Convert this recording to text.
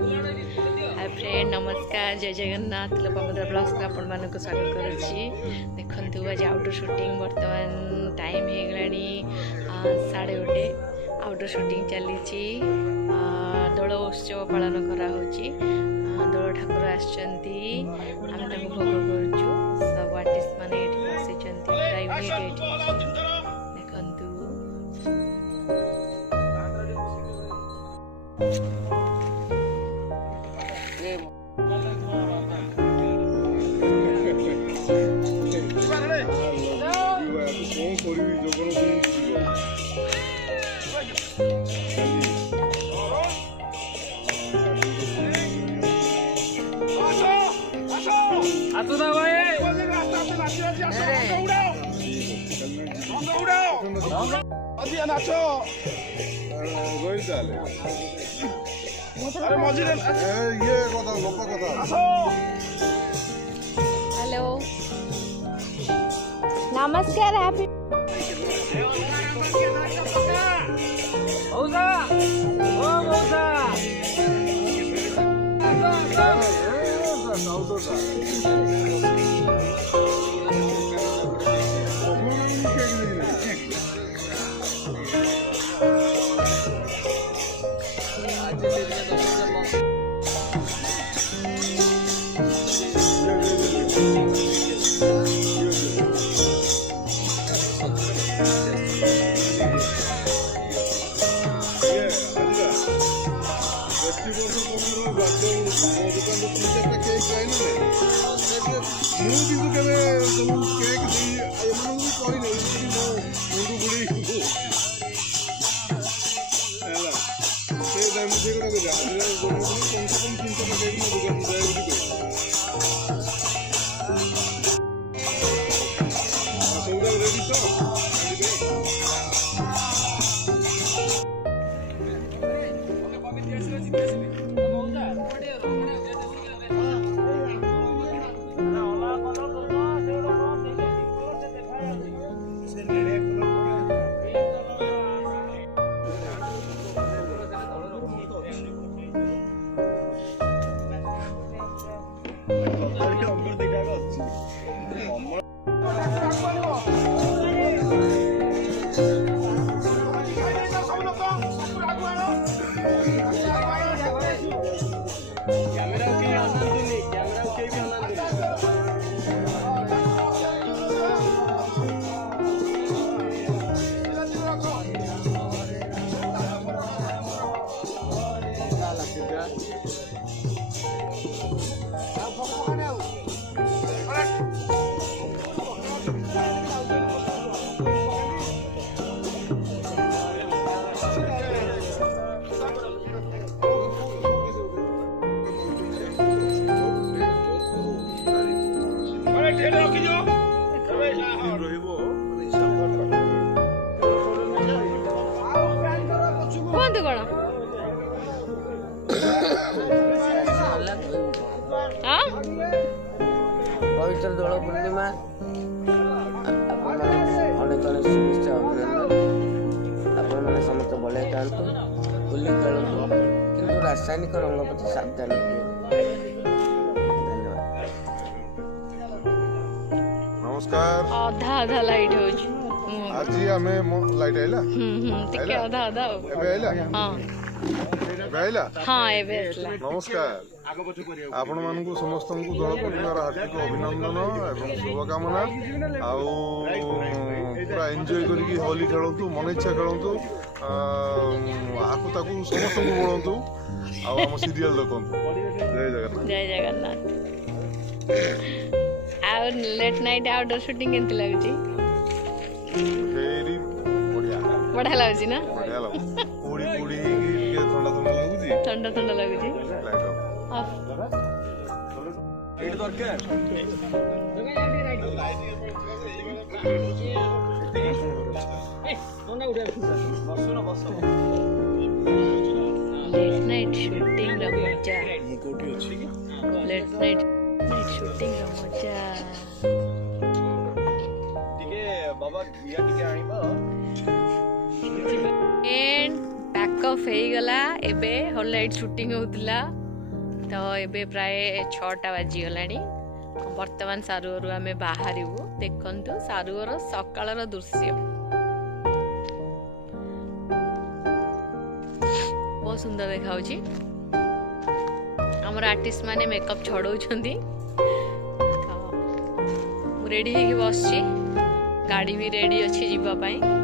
Hi friend नमस्कार जय Jagannath Lopamudra blogs को आपण मानक स्वागत करुच्ची। देखु आज आउटडोर शूटिंग बर्तमान टाइम हो गला 1:30 आउटडोर शूटिंग चली दोल उत्सव पालन कराऊँगी। दोल ठाकुर आसचंती आम भोग करुचु सब आर्टिस्ट मैंने बसी हेलो नमस्कार हैप्पी पवित्र दोल पूर्णिमा अनेक अनेक शुभेच्छा अभिनंदन। आपण मैंने समस्त भले खातु होली खेलतु किंतु रासायनिक रंग प्रति सावधान धन्यवाद। नमस्कार आधा आधा लाइट हो आज आमे लाइट आइला टिके आधा आधा एबे आइला हां एबे आइला हां एबे आइला। नमस्कार आपण मानकु समस्त को दोल पूर्णिमार हार्दिक अभिनंदन एवं शुभकामना। आउ पूरा एंजॉय करके होली खेलतु मन इच्छा खेलतु आकु ताकु समस्त को बोलतु आउ हम सीरियल देखंतु। जय जगन्नाथ जय जगन्नाथ। आउ लेट नाइट आउटडोर शूटिंग केंति लागुची? वेरी बढ़िया बढ़िया लागुची ना? बढ़िया लागु पूरी पूरी के ठंडा ठंडा लागुची ठंडा ठंडा लागुची लाइट ऑफ एट दरकार लेट नाइट शूटिंग रा मजा लेट नाइट शूटिंग रा मजा टिके बाबा गिया टिके आइबा एंड पैकअप हो गला एबे हॉल लाइट शूटिंग होतला तो एबे प्राय 6टा बाजिगलानी बर्तमान सारुअरु आमे बाहरिबु देखंतु सारुअर सकाळर दृश्य बहुत सुंदर देखाउची हमर आर्टिस्ट माने मेकअप छड़ौछंती रेडी होगी बसची गाड़ी भी रेडी अच्छी जीवा पाई।